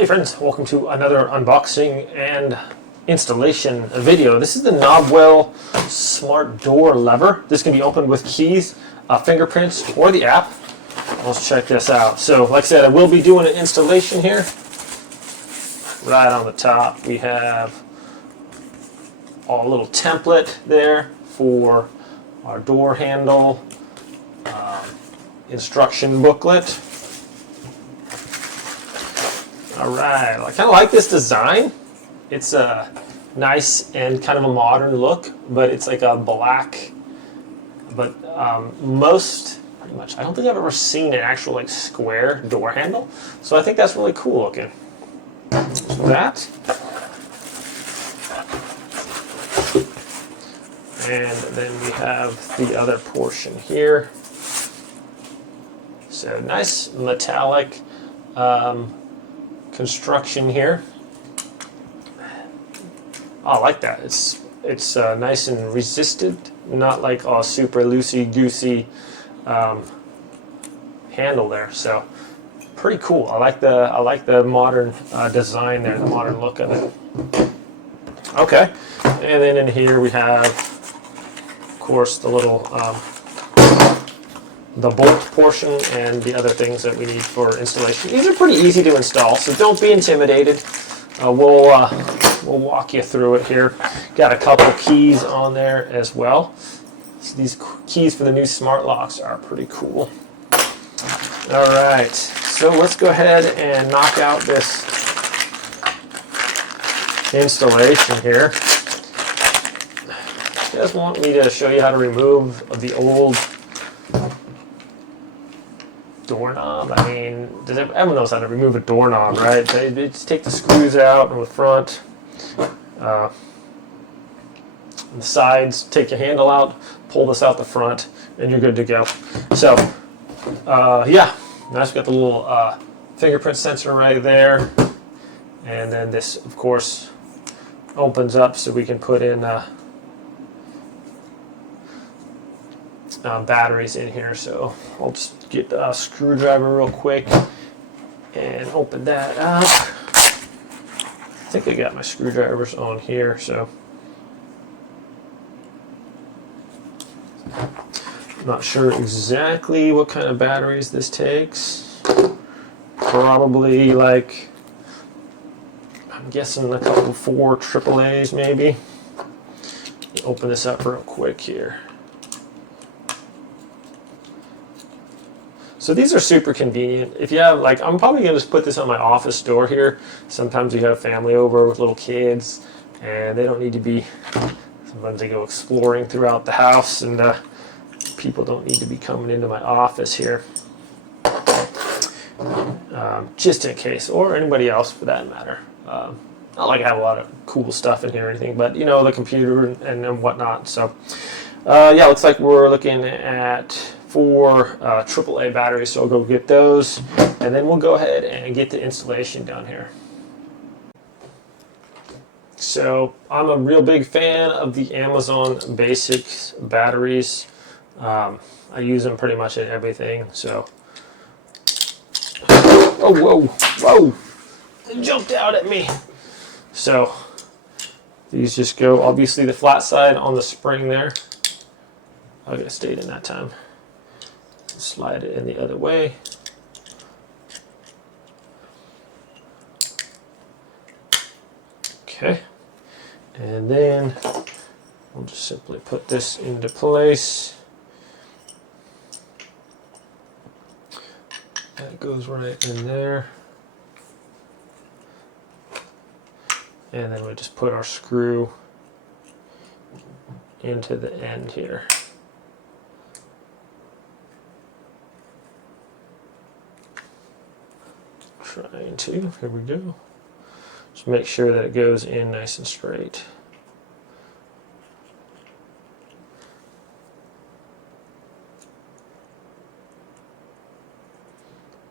Hey friends, welcome to another unboxing and installation video. This is the Knobwell smart door lever. This can be opened with keys, fingerprints, or the app. Let's check this out. So like I said, I will be doing an installation here. Right on the top we have a little template there for our door handle, instruction booklet. Alright, I kind of like this design. It's a nice and kind of a modern look, but it's like a black, but pretty much, I don't think I've ever seen an actual like square door handle. So I think that's really cool looking. So that. And then we have the other portion here. So nice metallic construction here. I like that. It's nice and resistant, not like a super loosey-goosey handle there. So pretty cool. I like the modern design there, the modern look of it. Okay, and then in here we have, of course, the little the bolt portion and the other things that we need for installation. These are pretty easy to install, so don't be intimidated. We'll walk you through it here. Got a couple keys on there as well. So these keys for the new smart locks are pretty cool. All right, so let's go ahead and knock out this installation here. You guys want me to show you how to remove the old doorknob? I mean, everyone knows how to remove a doorknob, right? They just take the screws out on the front, the sides, take your handle out, pull this out the front, and you're good to go. So, yeah, now it's got the little fingerprint sensor right there, and then this, of course, opens up so we can put in batteries in here. So I'll just get a screwdriver real quick and open that up. I think I got my screwdrivers on here, so I'm not sure exactly what kind of batteries this takes. Probably like, I'm guessing a couple 4 AAAs maybe. Open this up real quick here. So these are super convenient. If you have, like, I'm probably going to just put this on my office door here. Sometimes you have family over with little kids, and they don't need to be, sometimes they go exploring throughout the house, and people don't need to be coming into my office here. Just in case, or anybody else for that matter. Not like I have a lot of cool stuff in here or anything, but, you know, the computer and whatnot. So, yeah, looks like we're looking at 4 AAA batteries, so I'll go get those, and then we'll go ahead and get the installation done here. So I'm a real big fan of the Amazon Basics batteries. I use them pretty much in everything. So, oh, whoa, whoa, it jumped out at me. So these just go, obviously the flat side on the spring there. I gotta stay in that time. Slide it in the other way. Okay, and then we'll just simply put this into place. That goes right in there. And then we just put our screw into the end here. Trying to, here we go. Just make sure that it goes in nice and straight.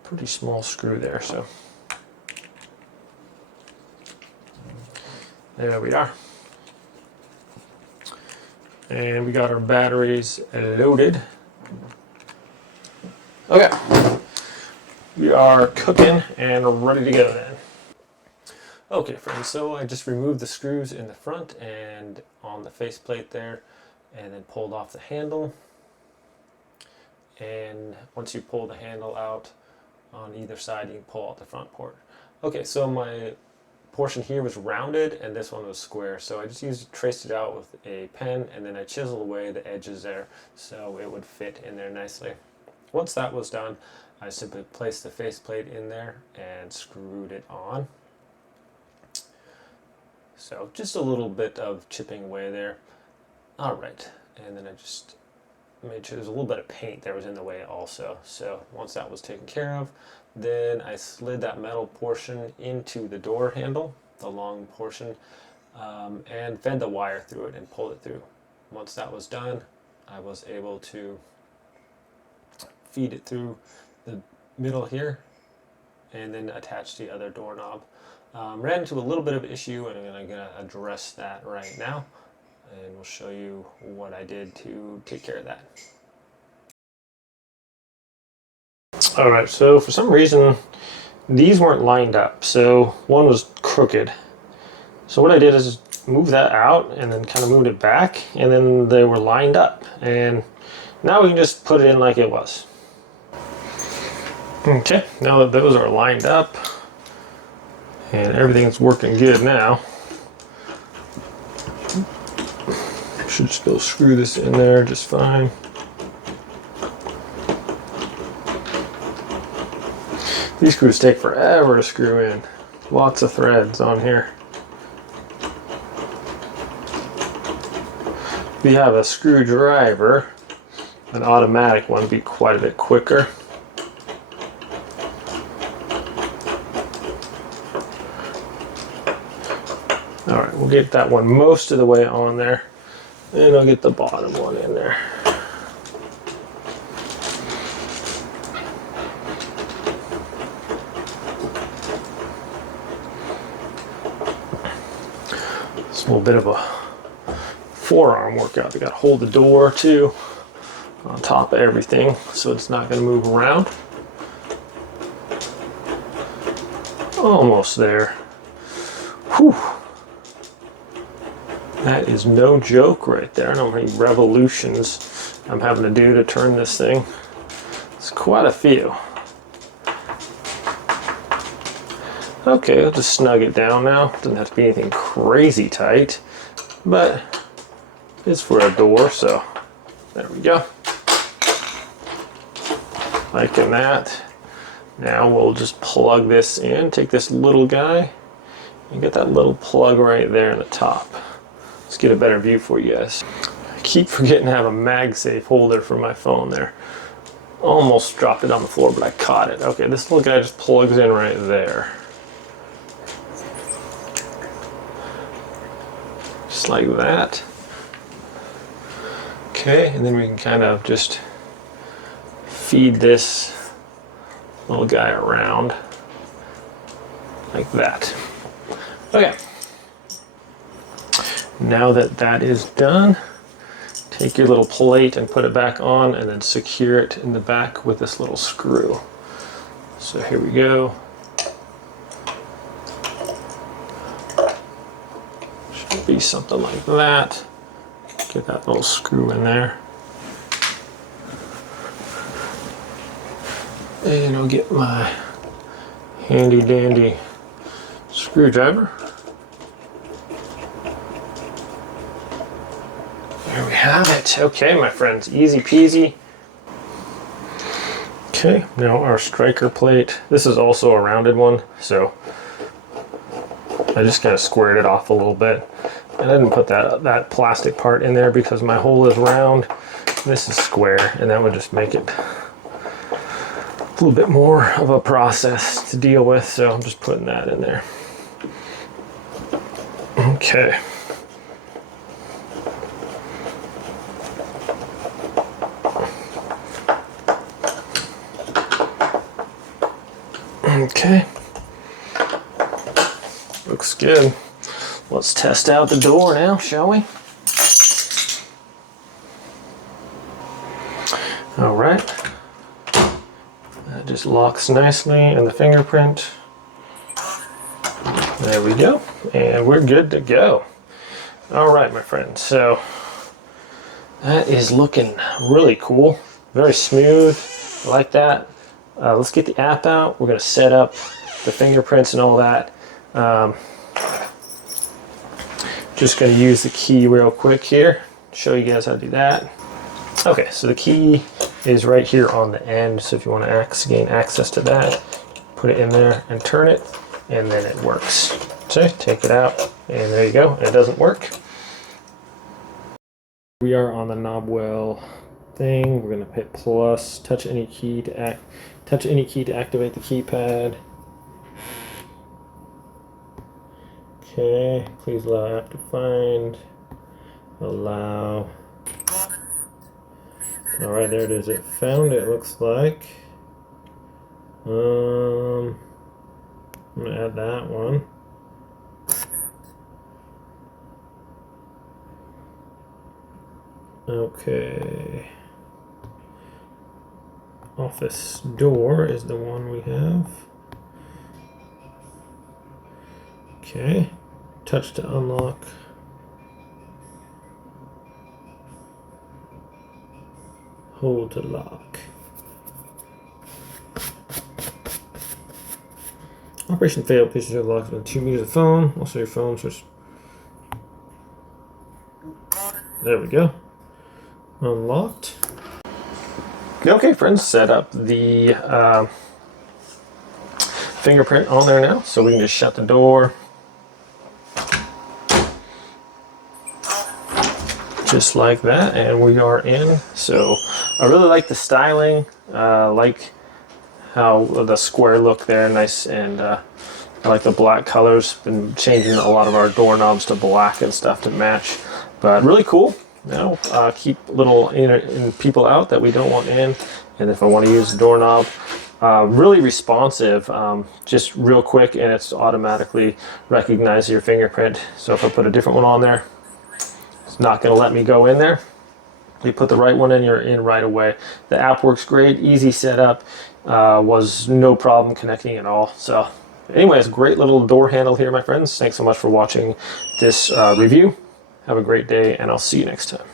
Pretty small screw there, so there we are. And we got our batteries loaded. Okay. We are cooking and ready to go then. Okay friends, so I just removed the screws in the front and on the faceplate there, and then pulled off the handle. And once you pull the handle out on either side, you can pull out the front port. Okay, so my portion here was rounded and this one was square, so I just traced it out with a pen, and then I chiseled away the edges there so it would fit in there nicely. Once that was done, I simply placed the faceplate in there and screwed it on. So just a little bit of chipping away there. All right, and then I just made sure there's a little bit of paint that was in the way also. So once that was taken care of, then I slid that metal portion into the door handle, the long portion, and fed the wire through it and pulled it through. Once that was done, I was able to feed it through the middle here and then attach the other doorknob. Ran into a little bit of issue, and I'm going to address that right now, and we'll show you what I did to take care of that. Alright, so for some reason these weren't lined up, so one was crooked. So what I did is move that out and then kind of moved it back, and then they were lined up, and now we can just put it in like it was. Okay, now that those are lined up and everything's working good now, should just go screw this in there just fine. These screws take forever to screw in. Lots of threads on here. If you have a screwdriver, an automatic one would be quite a bit quicker. Alright, we'll get that one most of the way on there, and I'll get the bottom one in there. It's a little bit of a forearm workout. You got to hold the door too on top of everything so it's not going to move around. Almost there. Whew. That is no joke right there. I don't know how many revolutions I'm having to do to turn this thing. It's quite a few. Okay, I'll just snug it down now. Doesn't have to be anything crazy tight, but it's for a door, so there we go. Liking that. Now we'll just plug this in. Take this little guy and get that little plug right there in the top. Let's get a better view for you guys. I keep forgetting to have a MagSafe holder for my phone there. Almost dropped it on the floor, but I caught it. Okay, this little guy just plugs in right there. Just like that. Okay, and then we can kind of just feed this little guy around like that. Okay. Now that that is done, take your little plate and put it back on, and then secure it in the back with this little screw. So here we go. Should be something like that. Get that little screw in there. And I'll get my handy dandy screwdriver. There we have it. Okay, my friends, easy peasy. Okay, now our striker plate. This is also a rounded one, so I just kind of squared it off a little bit. And I didn't put that plastic part in there because my hole is round. This is square, and that would just make it a little bit more of a process to deal with, so I'm just putting that in there. Okay. Okay. Looks good. Let's test out the door now, shall we? All right. That just locks nicely in the fingerprint. There we go, and we're good to go. All right, my friends, so that is looking really cool, very smooth. I like that. Let's get the app out. We're going to set up the fingerprints and all that. Just going to use the key real quick here, show you guys how to do that. Okay, so the key is right here on the end, so if you want to gain access to that, put it in there and turn it, and then it works. So take it out, and there you go. It doesn't work. We are on the Knobwell thing. We're going to hit plus, touch any key to activate the keypad. Okay, please allow app to find. Allow. All right, there it is. It found it, looks like. I'm gonna add that one. Okay. Office door is the one we have. Okay. Touch to unlock. Hold to lock. Operation failed. Please ensure the lock is within 2 meters of the phone. Also, your phone's just. There we go. Unlocked. Okay, friends, set up the fingerprint on there now, so we can just shut the door. Just like that, and we are in. So I really like the styling, like how the square look there, nice, and I like the black colors. Been changing a lot of our doorknobs to black and stuff to match, but really cool. Now keep little in people out that we don't want in, and if I want to use the doorknob, really responsive, just real quick, and it's automatically recognize your fingerprint. So if I put a different one on there, it's not going to let me go in there. You put the right one in, you're in right away. The app works great, easy setup, was no problem connecting at all. So anyways, great little door handle here, my friends. Thanks so much for watching this review. Have a great day, and I'll see you next time.